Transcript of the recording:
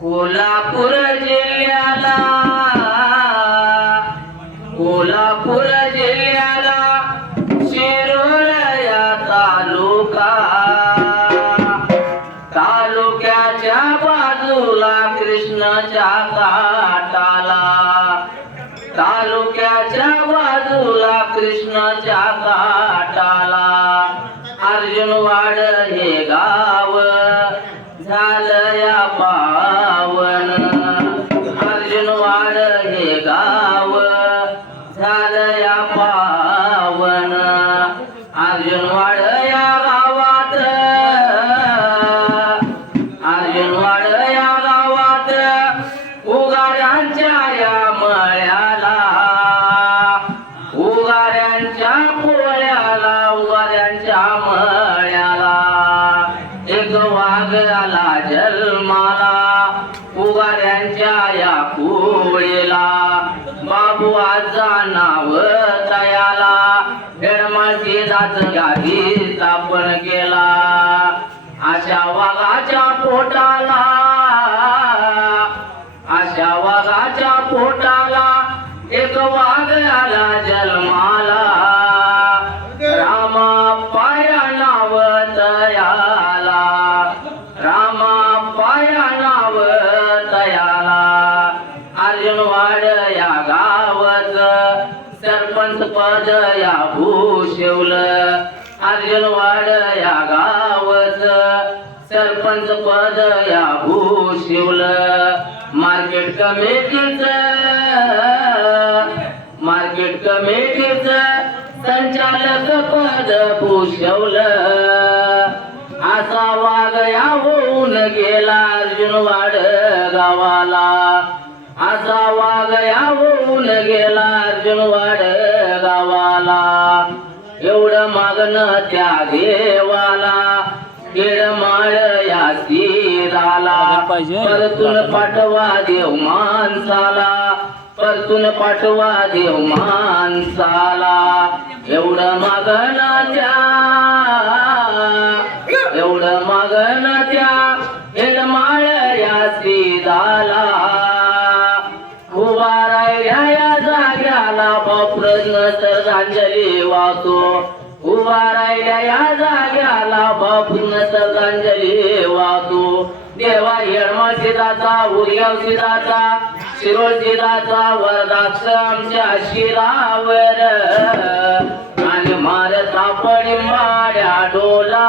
कोल्हापूर जिल्ह्याला कोल्हापूर जिल्ह्याला शिरोळ या तालुक्याच्या बाजूला कृष्णाच्या काठाला तालुक्याच्या बाजूला कृष्णाच्या काठाला अर्जुनवाड हे गाव झालं या पावन अर्जुनवाड हे गाव झालं या पावन अर्जुनवाड या गावात अर्जुनवाड या गावात उगाऱ्यांच्या या मळ्याला उगाऱ्यांच्या पोळ्याला उगाऱ्यांच्या मळ्याला एक वाघ आला जन्माला उगाऱ्यांच्या या पोळीला बाबू आजा नाव तयाला हेडमाळची जात गादी स्थापन केला अशा वाघाच्या पोटाला अशा वाघाच्या पोटाला एक वाघ आला जन्माला रामाप्पा या नाव तयाला रामाप्पा या नाव तयाला अर्जुनवाड या गावात सरपंच पद या भूषवलं अर्जुनवाड या गावात सरपंच पद या भूषवलं मार्केट कमिटीचं संचालक पद भूषवलं असा वाघ या होऊन गेला अर्जुनवाड गावाला असा वाघ या होऊन गेला अर्जुनवाड गावाला एवढं मागणं त्या देवाला केळमाळ या शिराला परतून पाठवा देव माणसाला परतून पाठवा देव माणसाला एवढं मागणं त्या केळमाळ या शिराला उभा राहिल्या या जाग्याला बाप्रश्न श्रद्धांजली वाहतो उभा राहिल्या या जाग्याला बापून श्रद्धांजली वाहतो देवा येळमाळ शिराचा उर्याव शिराचा शिरोळ शिराचा वरदाक्ष आमच्या शिरावर आणि मारता पडी माड्या डोला